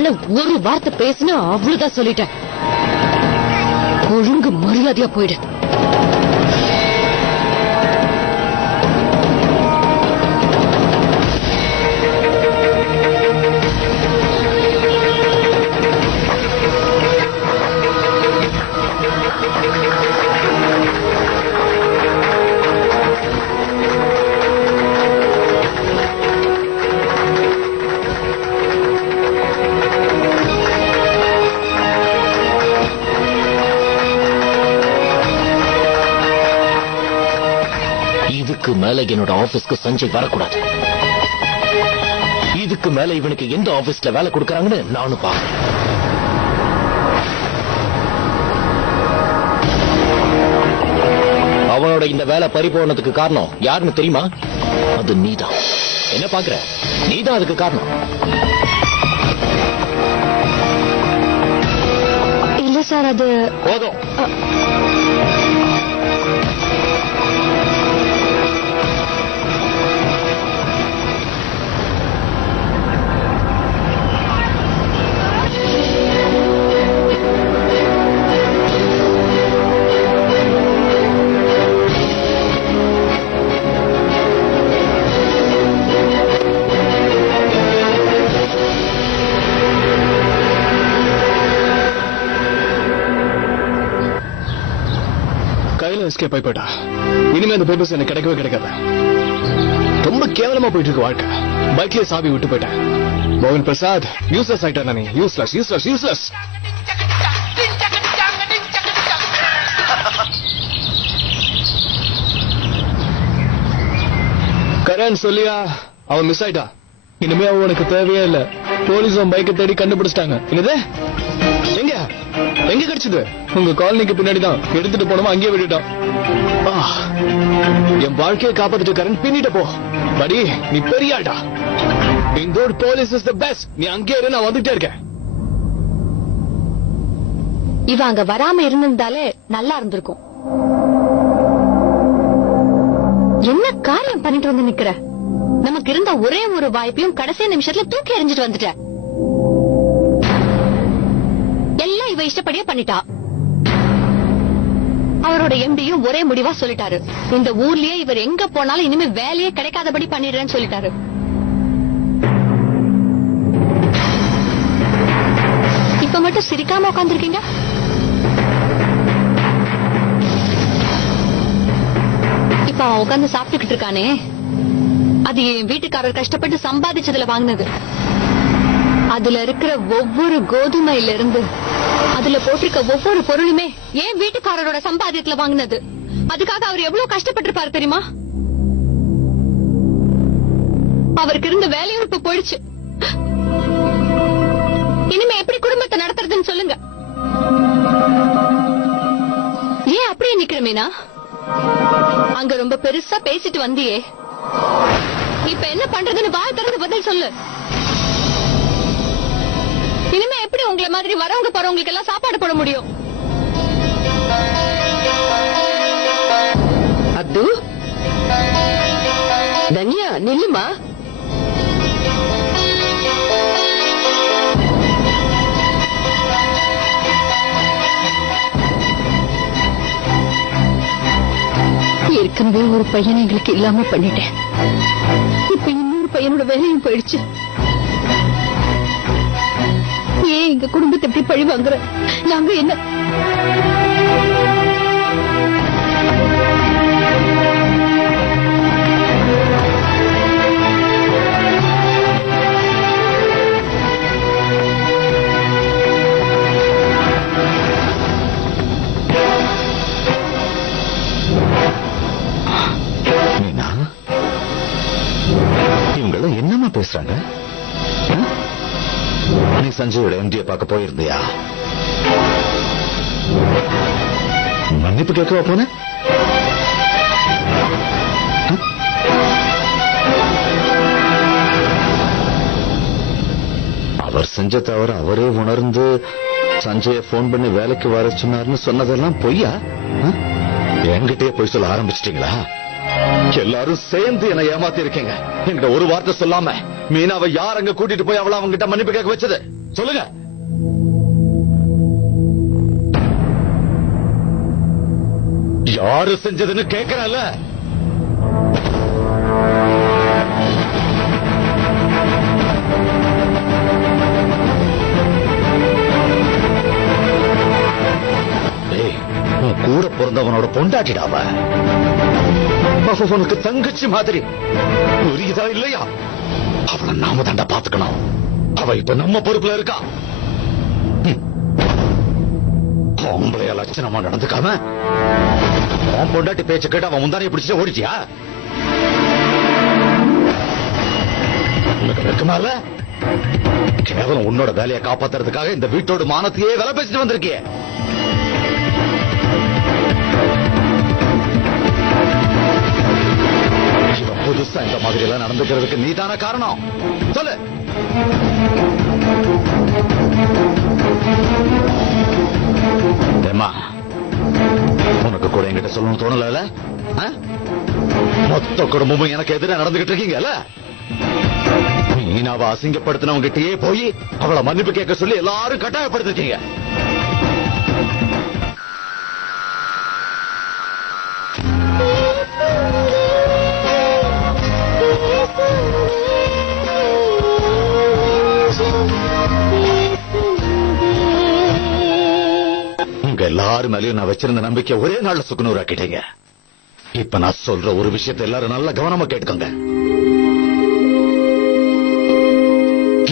மேல ஒரு வார்த்தை பேசினா அவ்வளவுதான் சொல்லிட்டேன். ஒழுங்கு மரியாதையா போயிடு. இதுக்கு மேல என்னோட ஆபீஸ்க்கு சஞ்சய் வரக்கூடாது. இதுக்கு மேல இவனுக்கு எந்த ஆபீஸ்ல வேலை கொடுக்கறாங்கன்னு நானும் பாக்கிறேன். அவனோட இந்த வேலை பறிபோனதுக்கு காரணம் யாருன்னு தெரியுமா? அது நீதான். என்ன பாக்குற? நீதான் அதுக்கு காரணம். இல்ல சார், அது போதும். கையில எஸ்கேப் ஆகி போயிட்டா. இனிமே அந்த பேப்பர்ஸ் எனக்கு கிடைக்கவே கிடைக்காது. ரொம்ப கேவலமா போயிட்டு இருக்கு வாழ்க்கை. பைக்லயே சாவி விட்டு போயிட்டேன். மோகன் பிரசாத் யூஸ்லெஸ் ஆயிட்டா. நீ யூஸ்லெஸ் யூஸ்லெஸ் யூஸ்லெஸ். கரண் சொல்லியா அவன் மிஸ் ஆயிட்டா. இனிமே அவன் உனக்கு தேவையே இல்ல. போலீஸ் அவன் பைக்கை தேடி கண்டுபிடிச்சிட்டாங்க. என்னது? எங்க எங்க கிடைச்சது? உங்க காலனிக்கு பின்னாடிதான். எடுத்துட்டு போனோமா அங்கேயே விட்டுட்டான். என் வாழ்க்கையை காப்பாத்திட்டு கரண் பின்னிட்டு போ. படி, நீ பெரிய ஆடா. இந்த போலீஸ் இஸ் தி பெஸ்ட். நீ அங்கே இரு, நான் வந்துட்டே இருக்கேன். இவ அங்க வராம இருந்திருந்தாலே நல்லா இருந்திருக்கும். என்ன காரியம் பண்ணிட்டு வந்து நிக்கிற? நமக்கு இருந்த ஒரே ஒரு வாய்ப்பையும் கடைசி நிமிஷத்துல தூக்கி எறிஞ்சிட்டு வந்துட்ட. எல்லாம் இவ இஷ்டப்படியே பண்ணிட்டா. அவரோட எம்டியும் ஒரே முடிவா சொல்லிட்டாரு, இந்த ஊர்லயே இவர் எங்க போனாலும் இனிமே வேலையே கிடைக்காதபடி பண்ணிடுறேன்னு சொல்லிட்டாரு. இப்ப மட்டும் சிரிக்காம உட்காந்துருக்கீங்க. இப்ப அவன் உட்காந்து சாப்பிட்டுக்கிட்டு இருக்கானே, அது என் வீட்டுக்காரர் கஷ்டப்பட்டு சம்பாதிச்சதுல வாங்கினது. அதுல இருக்கிற ஒவ்வொரு கோதுமையில இருந்து அதுல போட்டிருக்க ஒவ்வொரு பொருளுமே என் வீட்டுக்காரரோட சம்பாதியத்துல வாங்கினது. அதுக்காக அவர் எவ்வளவு கஷ்டப்பட்டிருப்பாரு தெரியுமா? அவருக்கு இருந்த வேலையும் இப்ப போயிடுச்சு. இனிமே எப்படி குடும்பத்தை நடத்துறதுன்னு சொல்லுங்க. ஏன் அப்படியே நிக்கிற மீனா? அங்க ரொம்ப பெருசா பேசிட்டு வந்தியே, இப்ப என்ன பண்றதுன்னு வாய் திறந்து பதில் சொல்லு. இனிமே எப்படி உங்களை மாதிரி வரவங்க போறவங்களுக்கு எல்லாம் சாப்பாடு போட முடியும்? அத்து, தன்யா நில்லுமா. ஏற்கனவே ஒரு பையனை எங்களுக்கு இல்லாம பண்ணிட்டேன். இப்ப இன்னொரு பையனோட வேலையும் போயிடுச்சு. ஏன் எங்க குடும்பத்தை எப்படி பழி வாங்குற? நாங்க என்ன இவங்களும் என்னமா பேசுறாங்க? நீ சஞ்சயோட எம்டியை பார்க்க போயிருந்தியா? மன்னிப்பு கேட்கவா போன? அவர் செஞ்ச தவிர அவரே உணர்ந்து சஞ்சய போன் பண்ணி வேலைக்கு வர சொன்னார்னு சொன்னதெல்லாம் பொய்யா? என்கிட்டயே போய் சொல்ல ஆரம்பிச்சிட்டீங்களா? எல்லாரும் சேர்ந்து என்ன ஏமாத்தி இருக்கீங்க. என்கிட்ட ஒரு வார்த்தை சொல்லாம மீனாவை யார் அங்க கூட்டிட்டு போய் அவளை அவங்க கிட்ட மன்னிப்பு கேட்க வச்சது? சொல்லுங்க. யாரு செஞ்சதுன்னு கேட்கறல. கூட பிறந்தவனோட பொண்டாட்டிடாவ. உனக்கு தங்கச்சி மாதிரி புரியுதா இல்லையா? அவளை நாம தாண்டா பாத்துக்கணும். அவ இப்ப நம்ம பொறுப்புல இருக்கா. அவங்களைய லட்சணமா நடந்துக்காம அவன் பொண்டாட்டி பேச்ச கேட்டு அவன் முந்தானையை பிடிச்சிட்டு ஓடிச்சியா? உனக்கு வெக்கமால? கேவலம் உன்னோட வேலையை காப்பாத்துறதுக்காக இந்த வீட்டோட மானத்தையே வேலை பேசிட்டு வந்திருக்கிய. புதுசா இந்த மாதிரி எல்லாம் நடந்துக்கிறதுக்கு நீதான காரணம். சொல்லு. உனக்கு கூட என்கிட்ட சொல்லணும் தோணல? மொத்த குடும்பமும் எனக்கு எதிராக நடந்துகிட்டு இருக்கீங்கல்ல. நீனாவ அசிங்கப்படுத்தினவங்கிட்டயே போய் அவளை மன்னிப்பு கேட்க சொல்லி எல்லாரும் கட்டாயப்படுத்திருக்கீங்க. எல்லாரும் மேலேயும் நான் வச்சிருந்த நம்பிக்கை ஒரே நாள்ல சுக்குநூறாக்கிட்டீங்க. இப்ப நான் சொல்ற ஒரு விஷயத்தை எல்லாரும் நல்ல கவனமா கேட்டுக்கோங்க.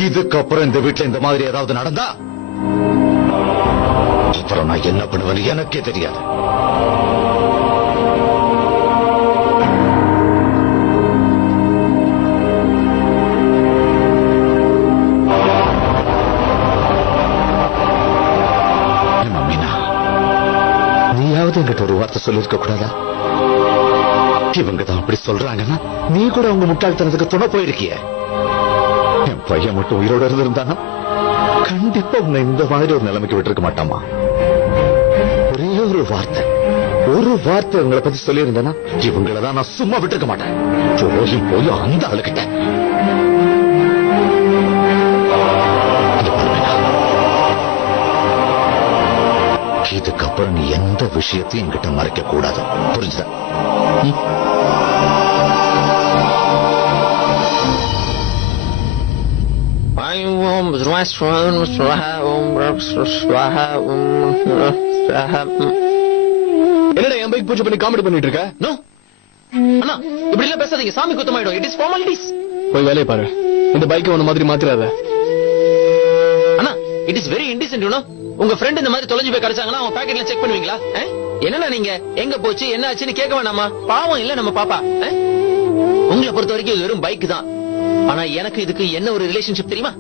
இதுக்கப்புறம் இந்த வீட்டுல இந்த மாதிரி ஏதாவது நடந்தா அப்புறம் நான் என்ன பண்ணுவேன்னு எனக்கே தெரியாது. என்கிட்ட ஒரு வார்த்தை சொல்லிருக்க கூடாதா? இவங்க தான் அப்படி சொல்றாங்கன்னா நீ கூட அவங்க முட்டாள்தனத்துக்கு துணை போயிருக்கிய. என் பையன் மட்டும் உயிரோட இருந்திருந்தானா கண்டிப்பா உன்னை இந்த மாதிரி ஒரு நிலைமைக்கு விட்டுருக்க மாட்டாமா. ஒரே ஒரு வார்த்தை உங்களை பத்தி சொல்லி இருந்தேன்னா இவங்களதான் நான் சும்மா விட்டுருக்க மாட்டேன். போய் அந்த ஆளுகிட்ட இதுக்கப்புறம் நீ எந்த விஷயத்தையும் என்கிட்ட மறைக்க கூடாது. புரிஞ்சுதா? என்னடா என் பைக் பூஜை பண்ணி காமெடி பண்ணிட்டு இருக்க? அண்ணா இப்படி எல்லாம் பேசாதீங்க. சாமி குத்தமாயிடும். It is formalities. போய் வேலையை பாரு. இந்த பைக்கை உன்ன மாதிரி மாத்திராத. அண்ணா it is very indecent. You know, உங்க ஃப்ரெண்ட் இந்த மாதிரி தொலைஞ்சு போய் கிடைச்சாங்கன்னா அவங்க பாக்கெட்ல செக் பண்ணுவீங்களா? என்னன்னா நீங்க எங்க போச்சு என்ன ஆச்சுன்னு கேட்க வேண்டாமா? பாவம் இல்ல நம்ம பாப்பா. உங்களை பொறுத்த வரைக்கும் இது வெறும் பைக் தான். ஆனா எனக்கு இதுக்கு என்ன ஒரு ரிலேஷன்ஷிப் தெரியுமா?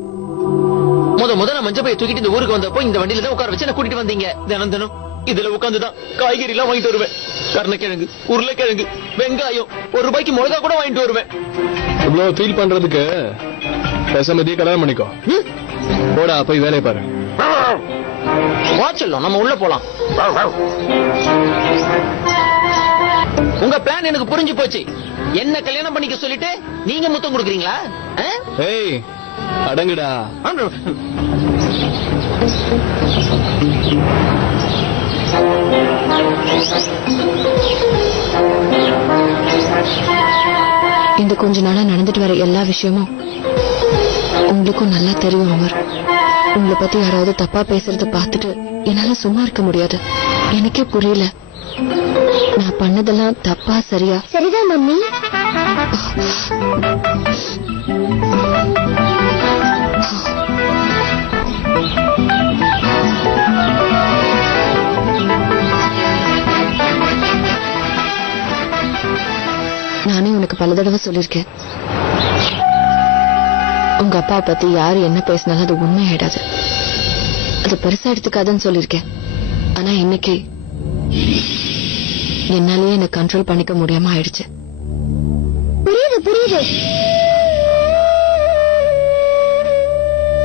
நான் மஞ்சள் பைய தூக்கிட்டு இந்த ஊருக்கு வந்தப்போ இந்த வண்டியில தான் உட்கார வச்சு என்ன கூட்டிட்டு வந்தீங்க. தினம் இதுல உட்காந்துதான் காய்கறி எல்லாம் வாங்கிட்டு வருவேன். கருணக்கிழங்கு, உருளைக்கிழங்கு, வெங்காயம், ₹1 மிளகா கூட வாங்கிட்டு வருவேன். இவ்வளவு ஃபீல் பண்றதுக்கு பேசாம கல்யாணம் பண்ணிக்கோ. போடா போய் வேலையை பாரு. வாச்சல்ல நம்ம உள்ள போலாம். உங்க பிளான் எனக்கு புரிஞ்சு போச்சு. என்ன கல்யாணம் பண்ணிக்க சொல்லிட்டு நீங்க முத்தம் கொடுக்குறீங்களா? ஏய் அடங்குடா. இந்த கொஞ்ச நாளா நடந்துட்டு வர எல்லா விஷயமும் உங்களுக்கும் நல்லா தெரியும் அமர். உங்களை பத்தி யாராவது தப்பா பேசுறத பார்த்துட்டு என்னால சும்மா இருக்க முடியாது. எனக்கே புரியல நான் பண்ணதெல்லாம் தப்பா சரியா? சரிதான் மம்மி. நானே உனக்கு பல தடவை சொல்லிருக்கேன், உங்க அப்பா பத்தி யாரு என்ன பேசினாலும் அது உண்மையாயிடாது, அது பெருசா எடுத்துக்காதுன்னு சொல்லிருக்கேன். ஆனா இன்னைக்கு என்னாலேயே என்ன கண்ட்ரோல் பண்ணிக்க முடியாம ஆயிடுச்சு. புரியுது.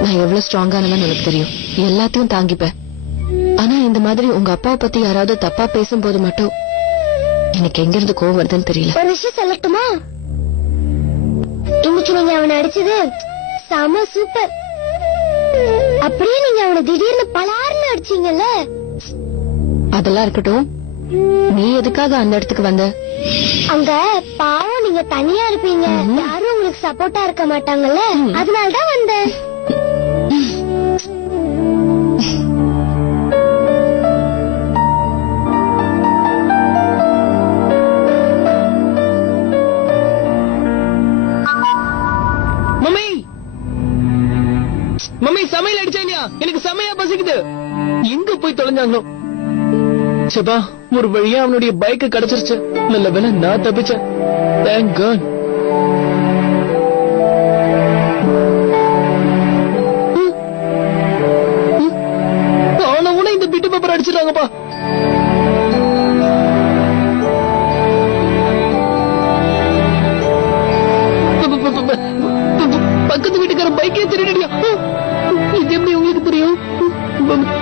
நான் எவ்வளவு ஸ்ட்ராங்கானவன்னு எனக்கு தெரியும், எல்லாத்தையும் தாங்கிப்பேன். ஆனா இந்த மாதிரி உங்க அப்பாவை பத்தி யாராவது தப்பா பேசும்போது மட்டும் எனக்கு எங்க இருந்து கோவம் வருதுன்னு தெரியல. ஒரு விஷயம் சொல்லட்டுமா? இன்னைக்கு நீங்க அவனை அடிச்சது செம சூப்பர். அப்படியே நீங்க அவனை திடீர்னு பலார்னு அடிச்சீங்கல்ல. அதெல்லாம் இருக்கட்டும், நீ எதுக்காக அந்த இடத்துக்கு வந்த? அங்க பாவம் நீங்க தனியா இருப்பீங்க, யாரும் உங்களுக்கு சப்போர்ட்டா இருக்க மாட்டாங்கல்ல, அதனாலதான் வந்தேன். மம்மி மம்மி சமையல் அடிச்சாங்க, எனக்கு செமையா பசிக்குது. எங்க போய் தொலைஞ்சாங்களோ? சபா, ஒரு வழியா அவனுடைய பைக்க கிடைச்சிருச்சு. நல்ல வேளை நான் தப்பிச்சேன். Thank God. ஆனா இந்த பிட்டு பேப்பர் அடிச்சிட்டாங்கப்பா. பக்கத்து வீட்டுக்கார பைக்கே திருடியா? இது எப்படி உங்களுக்கு புரியும்?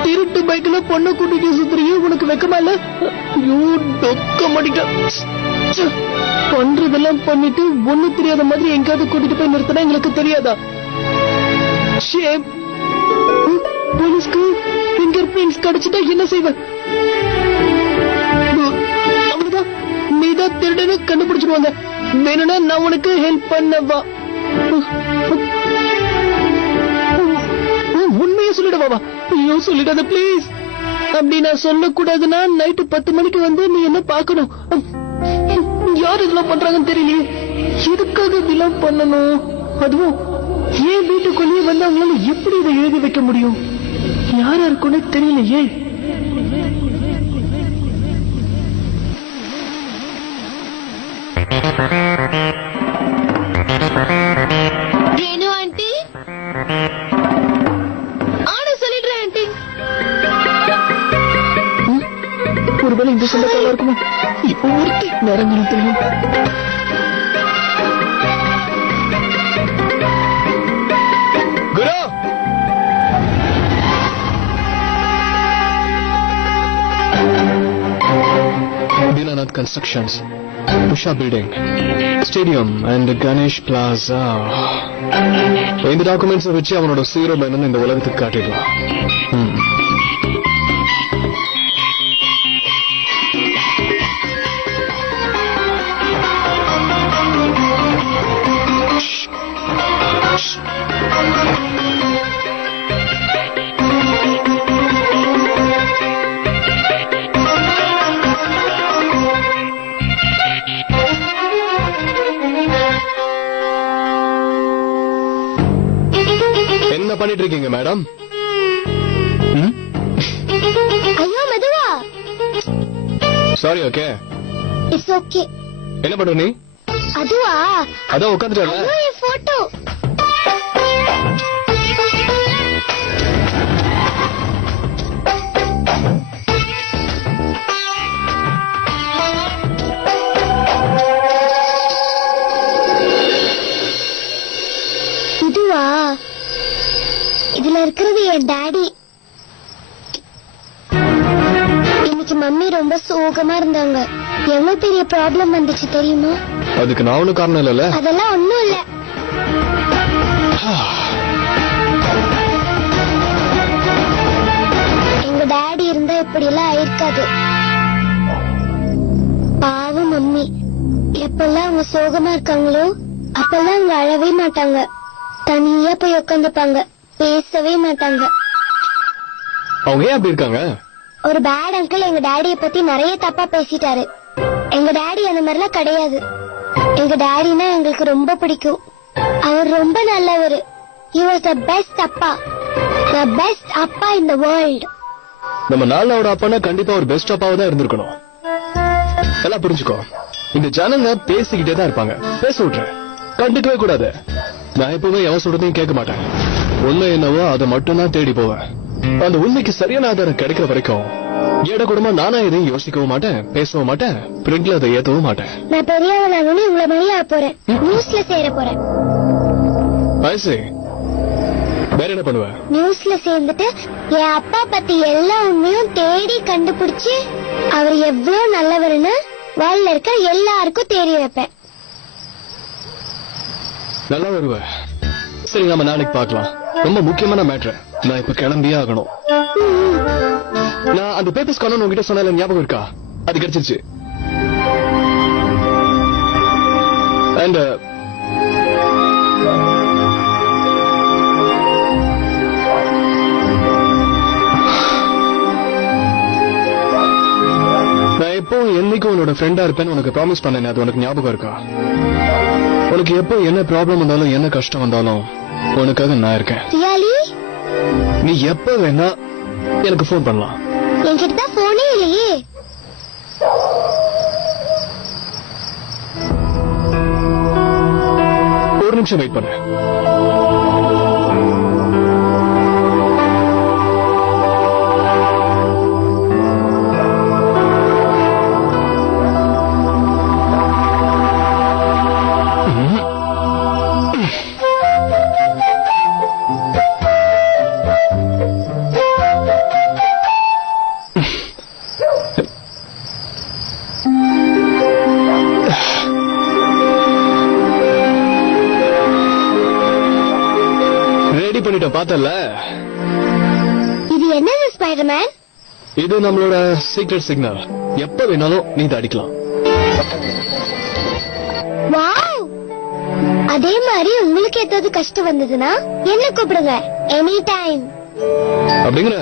திருட்டு பைக்ல பொண்ணை கூட்டிட்டு சுத்துறியோ? உனக்கு வெக்கமா இல்ல? ஐயோ, டொக்க மாட்டிட்டா. பண்றதெல்லாம் பண்ணிட்டு ஒண்ணு தெரியாத மாதிரி எங்காவது கூட்டிட்டு போய் நிறுத்தினா எங்களுக்கு தெரியாதா? போலீஸ்க்கு பிங்கர் பிரிண்ட்ஸ் கிடைச்சிட்டா என்ன செய்வ? அவ்வளவுதான், நீதான் திருடன்னு கண்டுபிடிச்சிருவாங்க. வேணும்னா நான் உனக்கு ஹெல்ப் பண்ணவா? உண்மையை சொல்லிடுவா? ஐயோ சொல்லிடாத பிளீஸ். அப்படி நான் சொல்லக்கூடாதுன்னா நைட்டு 10 மணிக்கு வந்து நீ என்ன பாக்கணும். யார் இதெல்லாம் பண்றாங்கன்னு தெரியலையே. எதுக்காக இதெல்லாம் பண்ணணும்? அதுவும் ஏன் வீட்டுக்குள்ளேயே வந்து அவங்களால எப்படி இதை எழுதி வைக்க முடியும்? யாரா இருக்குன்னு தெரியலையே. ரேணு ஆண்டி, ஆனா சொல்லிடுறேன் ஆண்டி. ஒருவேளை இந்த சொந்தக்காரா இருக்குமா? இப்போ ஒருத்தி நேரங்களும் தெரியும். குரு, Dinanath Constructions, Usha Building, Stadium and Ganesh Plaza. இந்த டாக்குமெண்ட்ஸ் வச்சு அவனோட சீரோ என்னன்னு இந்த உலகத்துக்கு காட்டிடலாம். என்ன பண்ணிட்டு இருக்கீங்க மேடம்? ஐயோ மெதுவா. சாரி. Okay, it's okay. என்ன பண்ற நீ? அதுவா, அதான் உட்காந்துட்டல. ஐயோ என் போட்டோ. இதுவா, இதுல இருக்கிறது என் டாடி. இன்னைக்கு மம்மி ரொம்ப சோகமா இருந்தாங்க. எவ்வளவு பெரிய ப்ராப்ளம் வந்துச்சு தெரியுமா? அதுக்கு நான் ஒண்ணும் காரணம் இல்லல. அதெல்லாம் ஒண்ணும் இல்ல. எங்க டாடி இருந்தா இப்படி எல்லாம் ஆயிருக்காது. பாவம் மம்மி, எப்பெல்லாம் அவங்க சோகமா இருக்காங்களோ அப்பெல்லாம் அவங்க அழவே மாட்டாங்க. தனியா போய் உட்காந்துப்பாங்க, பேசவே மாட்டாங்க. அவங்க ஏன் அப்படி இருக்காங்க? ஒரு பேட் அங்கிள் எங்க டாடிய பத்தி நிறைய தப்பா பேசிட்டாரு. எங்க டாடி அந்த மாதிரிலாம் கிடையாது. எங்க டாடினா எங்களுக்கு ரொம்ப பிடிக்கும். அவர் ரொம்ப நல்லவர். He was the best அப்பா, the best அப்பா in the world. நம்ம நாளோட அப்பானா கண்டிப்பா ஒரு பெஸ்ட் அப்பாவா தான் இருந்திருக்கணும். எல்லாம் புரிஞ்சுக்கோ. இந்த ஜனங்க பேசிக்கிட்டே தான் இருப்பாங்க. பேச விட்டுறேன், கண்டுக்கவே கூடாது. நான் எப்பவுமே எவன் சொல்றதையும் கேட்க மாட்டேன். உண்மை என்னவோ அதை மட்டும் தான் தேடி போவேன். அந்த உண்மைக்கு சரியான ஆதாரம் கிடைக்கிற வரைக்கும் ஏட கூடமா நானா எதையும் யோசிக்கவும் மாட்டேன், பேசவும் மாட்டேன், பிரிண்ட்ல அதை ஏத்தவும் மாட்டேன். நான் பெரியவனானு உங்களை மாதிரியா போறேன், நியூஸ்ல சேர போறேன். வேற என்ன பண்ணுவ? நியூஸ்ல சேர்ந்துட்டு என் அப்பா பத்தி எல்லா உண்மையும் தேடி கண்டுபிடிச்சு அவர் எவ்வளவு நல்லவர்னு வேர்ல்ட்ல இருக்க எல்லாருக்கும் தெரிய வைப்பேன். நல்லா வருவ. சரி நம்ம நாளைக்கு பார்க்கலாம். ரொம்ப முக்கியமான மேட்ரு. நான் இப்ப கிளம்பியே ஆகணும். நான் அந்த பேப்பர்ஸ் காணும் உங்ககிட்ட சொன்னால ஞாபகம் இருக்கா? அது கிடைச்சிருச்சு. அண்ட் நான் எப்போ என்னைக்கும் உன்னோட ஃப்ரெண்டா இருப்பேன்னு உனக்கு ப்ராமிஸ் பண்ணேன். அது உனக்கு ஞாபகம் இருக்கா? உனக்கு எப்போ என்ன ப்ராப்ளம் வந்தாலும் என்ன கஷ்டம் வந்தாலும் உனக்காக நான் இருக்கேன். நீ எப்ப வேணா எனக்கு போன் பண்ணலாம். என்கிட்ட தான் போனே இல்லையே. ஒரு நிமிஷம் வெயிட் பண்ணு. ரெடி பண்ணிட்டோம், பார்த்தல. இது என்னது ஸ்பைடர்மேன்? இது நம்மளோட சீக்ரெட் சிக்னல். எப்ப வேணாலும் நீ இதை அடிக்கலாம். வாவ்! அதே மாதிரி உங்களுக்கு ஏதாவது கஷ்டம் வந்ததுன்னா என்ன கூப்பிடுங்க, எனி டைம். அப்படிங்கிற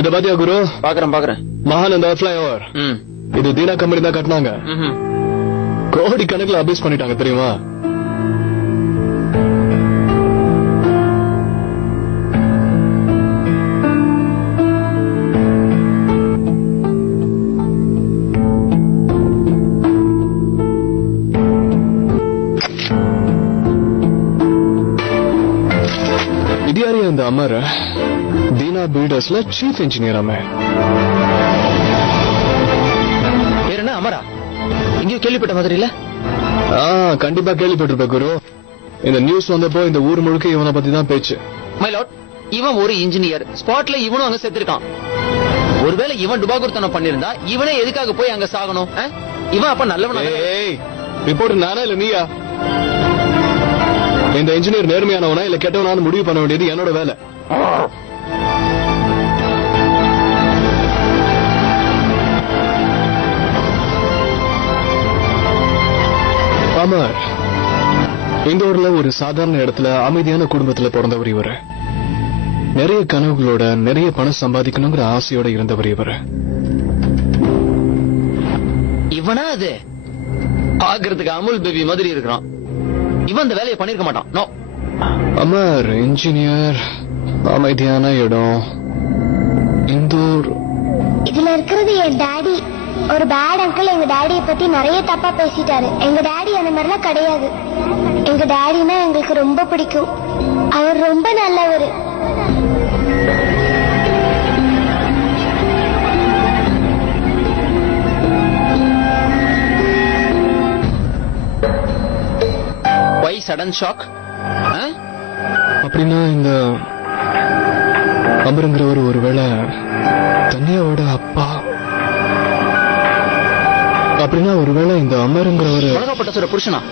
இத பாத்தியா குரு? பாக்குறேன். மகானந்தா ஃபிளைஓவர். இது தீனா கம்பெனி தான் கட்டினாங்க. கோடி கணக்குல அபியூஸ் பண்ணிட்டாங்க தெரியுமா? இது யாரு இந்த அமர்? தீனா பில்டர்ஸ்ல சீஃப் இன்ஜினியர். பேர் என்ன? அமரா? இங்கேயும் கேள்விப்பட்ட மாதிரி இல்ல? கண்டிப்பா கேள்விப்பட்டிருப்ப குரு. இந்த நியூஸ் வந்தப்போ இந்த ஊர் முழுக்க இவனை பத்தி தான் பேச்சு. மை லார்ட், இவன் ஒரு இன்ஜினியர். ஸ்பாட்ல இவனும் அங்க செத்துருக்கான். ஒருவேளை இவன் டுபாகுர்த்தனம் பண்ணிருந்தா இவனே எதுக்காக போய் அங்க சாகணும்? இவன் அப்ப நல்லவனா? ரிப்போர்ட் நானா இல்ல நீயா? இந்த இன்ஜினியர் நேர்மையானவனா இல்ல கெட்டவனான்னு முடிவு பண்ண வேண்டியது என்னோட வேலை. அமர் இந்த ஊர்ல ஒரு சாதாரண இடத்துல அமைதியான குடும்பத்துல பிறந்தவர் இவர். நிறைய கனவுகளோட நிறைய பணம் சம்பாதிக்கணுங்கிற ஆசையோட இருந்தவர் இவர். இவனா அது? பாக்குறதுக்கு அமுல் பேபி மாதிரி இருக்கிறான். இவன் இந்த வேலையை பண்ணிருக்க மாட்டான். நோ. அமர் இன்ஜினியர், அமைதியான இடம், இந்தூர். இதுல இருக்கிறது என் டாடி. ஒரு பேட் அங்கிள் எங்க டாடியை பத்தி நிறைய தப்பா பேசிட்டாரு. எங்க டாடி அந்த மாதிரிலாம் கிடையாது. எங்க டாடினா எங்களுக்கு ரொம்ப பிடிக்கும். அவர் ரொம்ப நல்லவர். Why sudden shock? அப்படின்னா இந்த அமருங்கிறவர் ஒருவேளை தன்யாவோட அப்பா. அப்படின்னா ஒருவேளை இந்த அமருங்கிறவர் உலகப்பட்ட சொல்ற புருஷனா?